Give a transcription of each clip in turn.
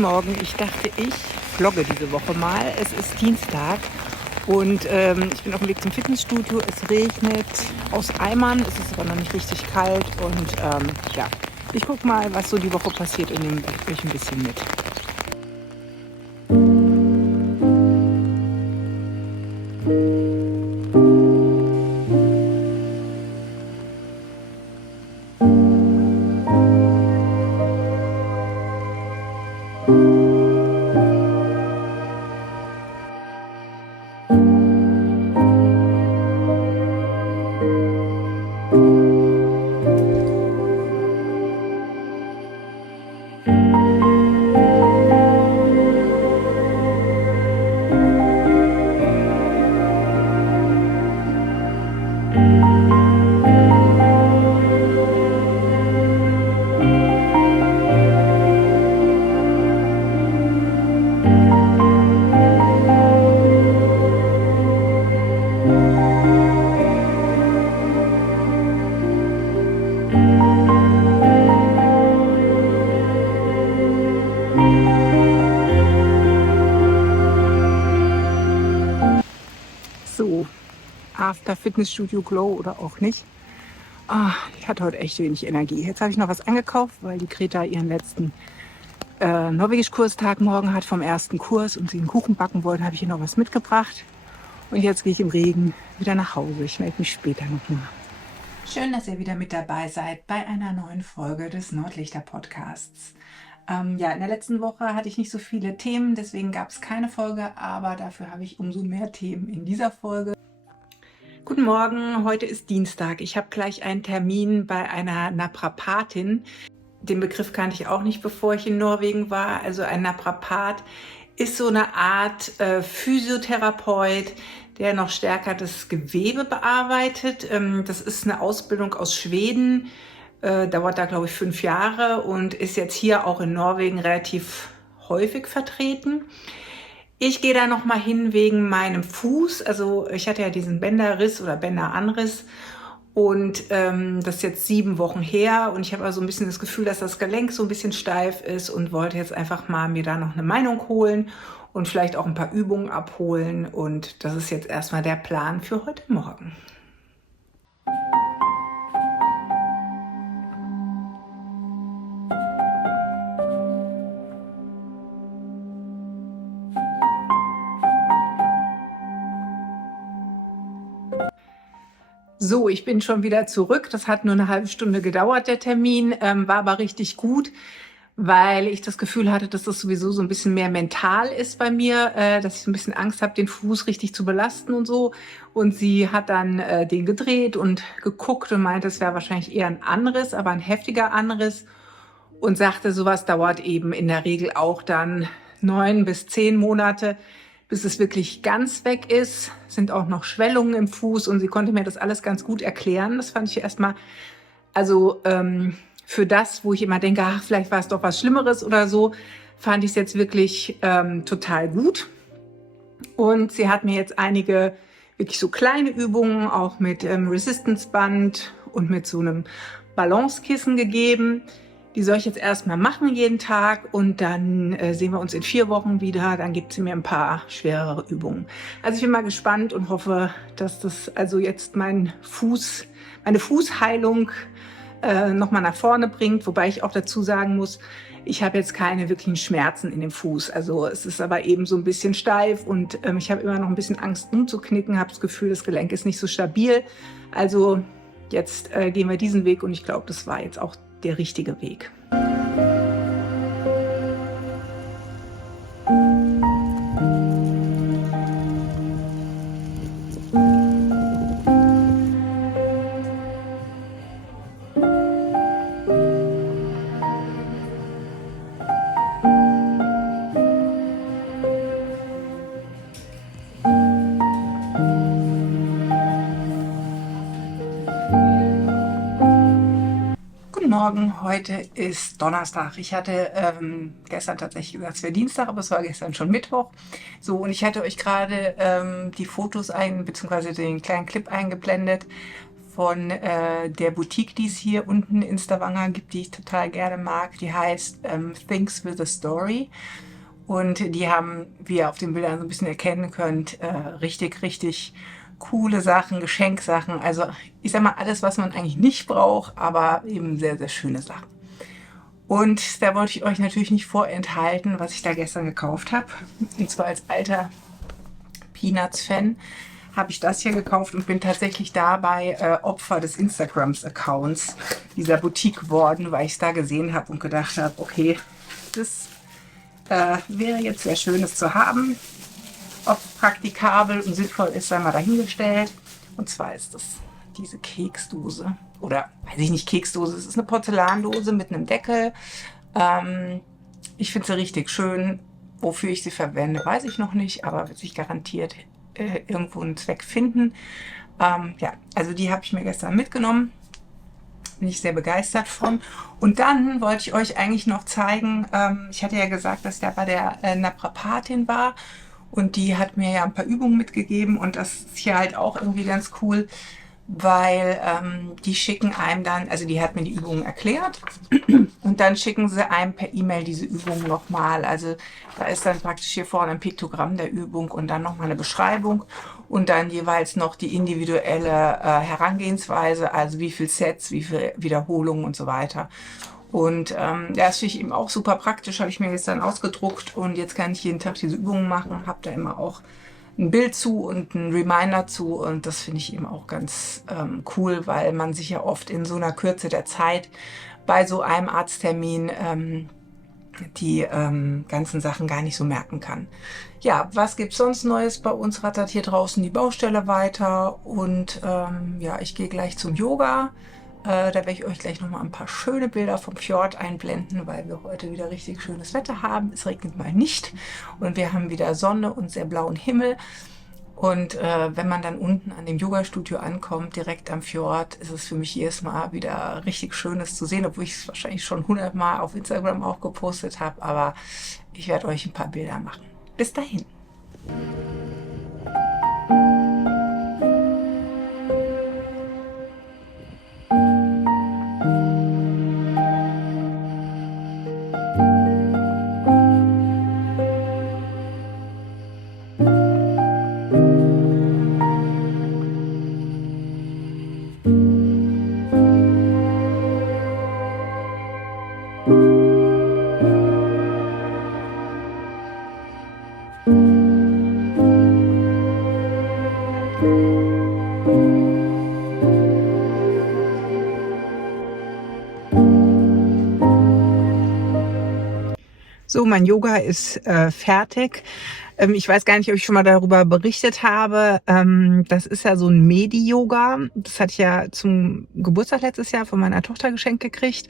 Guten Morgen, ich dachte, ich vlogge diese Woche mal. Es ist Dienstag und ich bin auf dem Weg zum Fitnessstudio. Es regnet aus Eimern, es ist aber noch nicht richtig kalt und ja, ich gucke mal, was so die Woche passiert und nehme euch ein bisschen mit. So, After Fitnessstudio Glow oder auch nicht. Ich hatte heute echt wenig Energie. Jetzt habe ich noch was eingekauft, weil die Greta ihren letzten Norwegisch-Kurstag morgen hat vom ersten Kurs und sie einen Kuchen backen wollte, habe ich ihr noch was mitgebracht. Und jetzt gehe ich im Regen wieder nach Hause. Ich melde mich später nochmal. Schön, dass ihr wieder mit dabei seid bei einer neuen Folge des Nordlichter Podcasts. Ja, in der letzten Woche hatte ich nicht so viele Themen, deswegen gab es keine Folge, aber dafür habe ich umso mehr Themen in dieser Folge. Guten Morgen, heute ist Dienstag. Ich habe gleich einen Termin bei einer Naprapatin. Den Begriff kannte ich auch nicht, bevor ich in Norwegen war. Also ein Naprapat ist so eine Art Physiotherapeut, der noch stärker das Gewebe bearbeitet. Das ist eine Ausbildung aus Schweden, dauert da glaube ich 5 Jahre und ist jetzt hier auch in Norwegen relativ häufig vertreten. Ich gehe da noch mal hin wegen meinem Fuß. Also ich hatte ja diesen Bänderriss oder Bänderanriss und das ist jetzt 7 Wochen her und ich habe also ein bisschen das Gefühl, dass das Gelenk so ein bisschen steif ist und wollte jetzt einfach mal mir da noch eine Meinung holen und vielleicht auch ein paar Übungen abholen und das ist jetzt erstmal der Plan für heute Morgen. So, ich bin schon wieder zurück. Das hat nur eine halbe Stunde gedauert, der Termin, war aber richtig gut, weil ich das Gefühl hatte, dass das sowieso so ein bisschen mehr mental ist bei mir, dass ich so ein bisschen Angst habe, den Fuß richtig zu belasten und so. Und sie hat dann den gedreht und geguckt und meinte, es wäre wahrscheinlich eher ein Anriss, aber ein heftiger Anriss. Und sagte, sowas dauert eben in der Regel auch dann 9 bis 10 Monate, bis es wirklich ganz weg ist. Es sind auch noch Schwellungen im Fuß und sie konnte mir das alles ganz gut erklären. Das fand ich erstmal, also für das, wo ich immer denke, ach, vielleicht war es doch was Schlimmeres oder so, fand ich es jetzt wirklich total gut. Und sie hat mir jetzt einige wirklich so kleine Übungen, auch mit Resistance-Band und mit so einem Balancekissen gegeben. Die soll ich jetzt erstmal machen jeden Tag und dann sehen wir uns in 4 Wochen wieder. Dann gibt sie mir ein paar schwerere Übungen. Also ich bin mal gespannt und hoffe, dass das also jetzt meine Fußheilung nochmal nach vorne bringt. Wobei ich auch dazu sagen muss, ich habe jetzt keine wirklichen Schmerzen in dem Fuß. Also es ist aber eben so ein bisschen steif und ich habe immer noch ein bisschen Angst umzuknicken. Habe das Gefühl, das Gelenk ist nicht so stabil. Also jetzt gehen wir diesen Weg und ich glaube, das war jetzt auch der richtige Weg. Morgen, heute ist Donnerstag. Ich hatte gestern tatsächlich gesagt, es wäre Dienstag, aber es war gestern schon Mittwoch. So, und ich hatte euch gerade die Fotos beziehungsweise den kleinen Clip eingeblendet von der Boutique, die es hier unten in Stavanger gibt, die ich total gerne mag. Die heißt Things with a Story. Und die haben, wie ihr auf den Bildern so ein bisschen erkennen könnt, richtig, richtig coole Sachen, Geschenksachen. Also ich sag mal, alles, was man eigentlich nicht braucht, aber eben sehr, sehr schöne Sachen. Und da wollte ich euch natürlich nicht vorenthalten, was ich da gestern gekauft habe. Und zwar als alter Peanuts-Fan habe ich das hier gekauft und bin tatsächlich dabei Opfer des Instagrams-Accounts dieser Boutique geworden, weil ich es da gesehen habe und gedacht habe, okay, das wäre jetzt sehr schön, es zu haben. Ob es praktikabel und sinnvoll ist, sei mal dahingestellt. Und zwar ist das diese Keksdose. Oder, weiß ich nicht, Keksdose. Es ist eine Porzellandose mit einem Deckel. Ich finde sie richtig schön. Wofür ich sie verwende, weiß ich noch nicht, aber wird sich garantiert irgendwo einen Zweck finden. Ja, also die habe ich mir gestern mitgenommen. Bin ich sehr begeistert von. Und dann wollte ich euch eigentlich noch zeigen, ich hatte ja gesagt, dass ich da bei der Naprapatin war und die hat mir ja ein paar Übungen mitgegeben und das ist hier halt auch irgendwie ganz cool, weil die schicken einem dann, also die hat mir die Übungen erklärt und dann schicken sie einem per E-Mail diese Übungen nochmal. Also da ist dann praktisch hier vorne ein Piktogramm der Übung und dann nochmal eine Beschreibung und dann jeweils noch die individuelle Herangehensweise, also wie viel Sets, wie viel Wiederholungen und so weiter. Und ja, das finde ich eben auch super praktisch, habe ich mir jetzt dann ausgedruckt und jetzt kann ich jeden Tag diese Übungen machen, habe da immer auch ein Bild zu und ein Reminder zu und das finde ich eben auch ganz cool, weil man sich ja oft in so einer Kürze der Zeit bei so einem Arzttermin die ganzen Sachen gar nicht so merken kann. Ja, was gibt's sonst Neues? Bei uns rattert hier draußen die Baustelle weiter und ja, ich gehe gleich zum Yoga. Da werde ich euch gleich nochmal ein paar schöne Bilder vom Fjord einblenden, weil wir heute wieder richtig schönes Wetter haben. Es regnet mal nicht und wir haben wieder Sonne und sehr blauen Himmel. Und wenn man dann unten an dem Yoga-Studio ankommt, direkt am Fjord, ist es für mich jedes Mal wieder richtig Schönes zu sehen, obwohl ich es wahrscheinlich schon 100 Mal auf Instagram auch gepostet habe. Aber ich werde euch ein paar Bilder machen. Bis dahin. So, mein Yoga ist fertig. Ich weiß gar nicht, ob ich schon mal darüber berichtet habe. Das ist ja so ein Medi-Yoga. Das hatte ich ja zum Geburtstag letztes Jahr von meiner Tochter geschenkt gekriegt.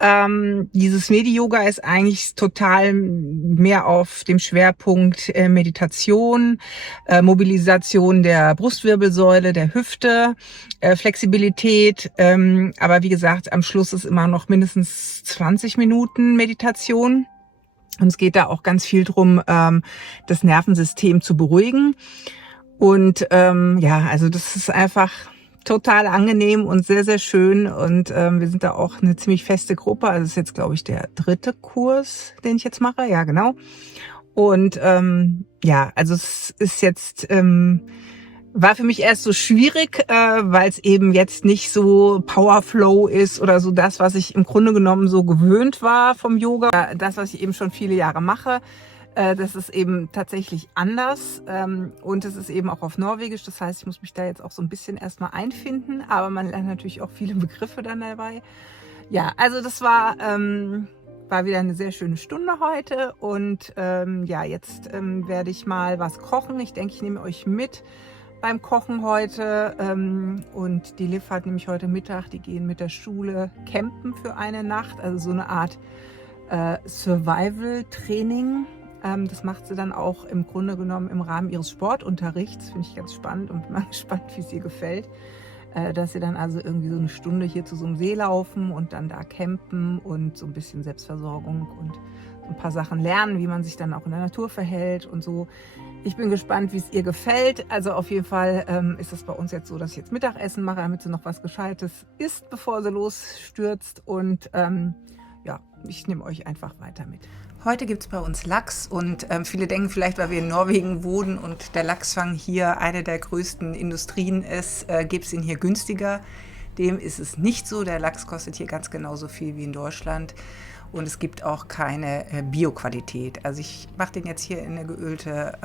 Dieses Medi-Yoga ist eigentlich total mehr auf dem Schwerpunkt Meditation, Mobilisation der Brustwirbelsäule, der Hüfte, Flexibilität. Aber wie gesagt, am Schluss ist immer noch mindestens 20 Minuten Meditation. Und es geht da auch ganz viel drum, das Nervensystem zu beruhigen. Und ja, also das ist einfach total angenehm und sehr, sehr schön. Und wir sind da auch eine ziemlich feste Gruppe. Also das ist jetzt, glaube ich, der 3. Kurs, den ich jetzt mache. Ja, genau. Und ja, also es ist jetzt... war für mich erst so schwierig, weil es eben jetzt nicht so Powerflow ist oder so das, was ich im Grunde genommen so gewöhnt war vom Yoga. Das, was ich eben schon viele Jahre mache, das ist eben tatsächlich anders und es ist eben auch auf Norwegisch. Das heißt, ich muss mich da jetzt auch so ein bisschen erstmal einfinden, aber man lernt natürlich auch viele Begriffe dann dabei. Ja, also das war wieder eine sehr schöne Stunde heute und ja, jetzt werde ich mal was kochen. Ich denke, ich nehme euch mit beim Kochen heute und die Liv hat nämlich heute Mittag, die gehen mit der Schule campen für eine Nacht, also so eine Art Survival-Training. Das macht sie dann auch im Grunde genommen im Rahmen ihres Sportunterrichts, finde ich ganz spannend und bin mal gespannt, wie es ihr gefällt, dass sie dann also irgendwie so eine Stunde hier zu so einem See laufen und dann da campen und so ein bisschen Selbstversorgung und so ein paar Sachen lernen, wie man sich dann auch in der Natur verhält und so. Ich bin gespannt, wie es ihr gefällt. Also auf jeden Fall ist es bei uns jetzt so, dass ich jetzt Mittagessen mache, damit sie noch was Gescheites isst, bevor sie losstürzt. Und ja, ich nehme euch einfach weiter mit. Heute gibt es bei uns Lachs und viele denken vielleicht, weil wir in Norwegen wohnen und der Lachsfang hier eine der größten Industrien ist, gibt es ihn hier günstiger. Dem ist es nicht so. Der Lachs kostet hier ganz genauso viel wie in Deutschland. Und es gibt auch keine Bio-Qualität. Also ich mache den jetzt hier in eine geölte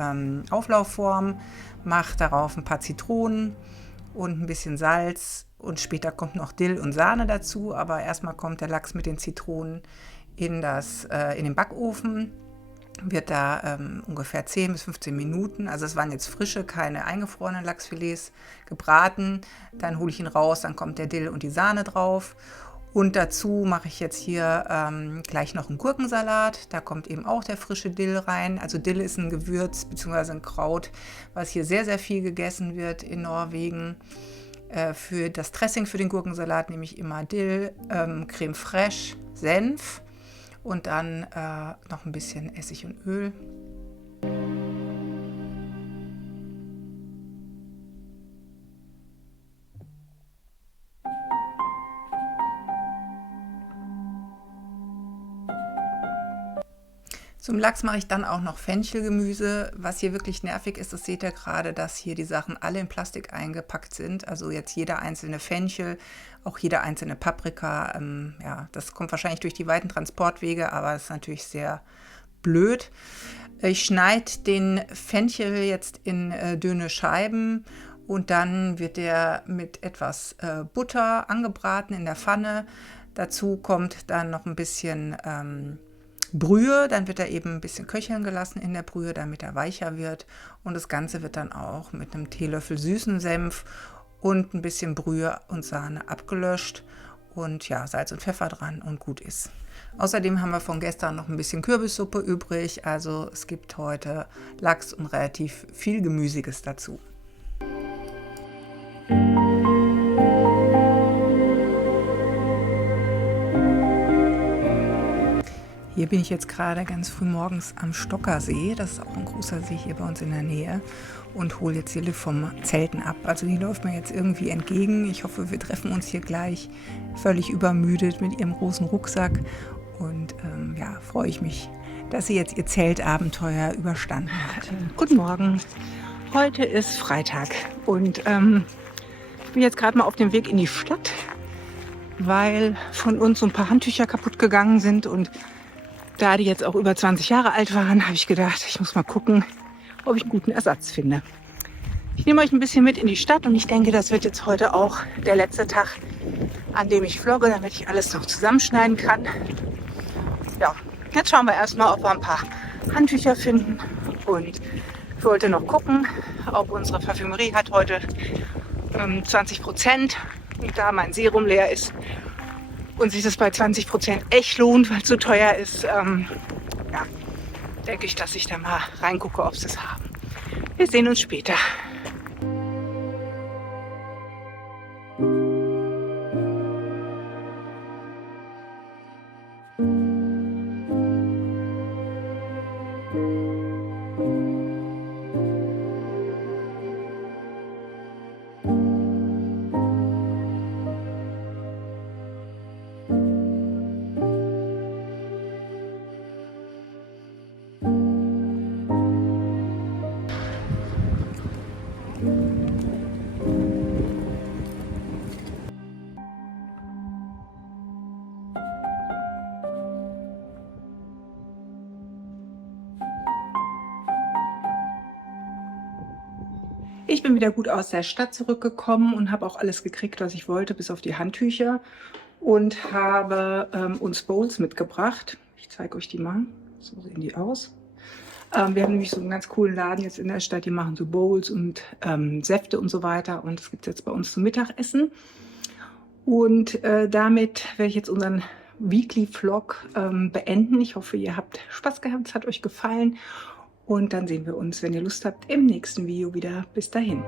Auflaufform, mache darauf ein paar Zitronen und ein bisschen Salz. Und später kommt noch Dill und Sahne dazu. Aber erstmal kommt der Lachs mit den Zitronen in den Backofen. Wird da ungefähr 10 bis 15 Minuten, also es waren jetzt frische, keine eingefrorenen Lachsfilets, gebraten. Dann hole ich ihn raus, dann kommt der Dill und die Sahne drauf. Und dazu mache ich jetzt hier gleich noch einen Gurkensalat. Da kommt eben auch der frische Dill rein. Also Dill ist ein Gewürz bzw. ein Kraut, was hier sehr, sehr viel gegessen wird in Norwegen. Für das Dressing für den Gurkensalat nehme ich immer Dill, Creme fraiche, Senf und dann noch ein bisschen Essig und Öl. Zum Lachs mache ich dann auch noch Fenchelgemüse. Was hier wirklich nervig ist, das seht ihr gerade, dass hier die Sachen alle in Plastik eingepackt sind. Also jetzt jeder einzelne Fenchel, auch jede einzelne Paprika. Ja, das kommt wahrscheinlich durch die weiten Transportwege, aber es ist natürlich sehr blöd. Ich schneide den Fenchel jetzt in dünne Scheiben und dann wird der mit etwas Butter angebraten in der Pfanne. Dazu kommt dann noch ein bisschen Brühe, dann wird er eben ein bisschen köcheln gelassen in der Brühe, damit er weicher wird. Und das Ganze wird dann auch mit einem Teelöffel süßen Senf und ein bisschen Brühe und Sahne abgelöscht. Und ja, Salz und Pfeffer dran und gut ist. Außerdem haben wir von gestern noch ein bisschen Kürbissuppe übrig. Also es gibt heute Lachs und relativ viel Gemüsiges dazu. Hier bin ich jetzt gerade ganz früh morgens am Stockersee, das ist auch ein großer See hier bei uns in der Nähe, und hole jetzt Jille vom Zelten ab. Also die läuft mir jetzt irgendwie entgegen. Ich hoffe, wir treffen uns hier gleich, völlig übermüdet mit ihrem großen Rucksack. Und ja, freue ich mich, dass sie jetzt ihr Zeltabenteuer überstanden hat. Guten Morgen, heute ist Freitag und ich bin jetzt gerade mal auf dem Weg in die Stadt, weil von uns so ein paar Handtücher kaputt gegangen sind und da die jetzt auch über 20 Jahre alt waren, habe ich gedacht, ich muss mal gucken, ob ich einen guten Ersatz finde. Ich nehme euch ein bisschen mit in die Stadt und ich denke, das wird jetzt heute auch der letzte Tag, an dem ich vlogge, damit ich alles noch zusammenschneiden kann. Ja, jetzt schauen wir erstmal, ob wir ein paar Handtücher finden und ich wollte noch gucken, ob unsere Parfümerie hat heute 20% und da mein Serum leer ist und sich das bei 20% echt lohnt, weil es so teuer ist, ja, denke ich, dass ich da mal reingucke, ob sie es haben. Wir sehen uns später. Ich bin wieder gut aus der Stadt zurückgekommen und habe auch alles gekriegt, was ich wollte, bis auf die Handtücher. Und habe uns Bowls mitgebracht. Ich zeige euch die mal. So sehen die aus. Wir haben nämlich so einen ganz coolen Laden jetzt in der Stadt. Die machen so Bowls und Säfte und so weiter. Und das gibt es jetzt bei uns zum Mittagessen. Und damit werde ich jetzt unseren Weekly Vlog beenden. Ich hoffe, ihr habt Spaß gehabt. Es hat euch gefallen. Und dann sehen wir uns, wenn ihr Lust habt, im nächsten Video wieder. Bis dahin.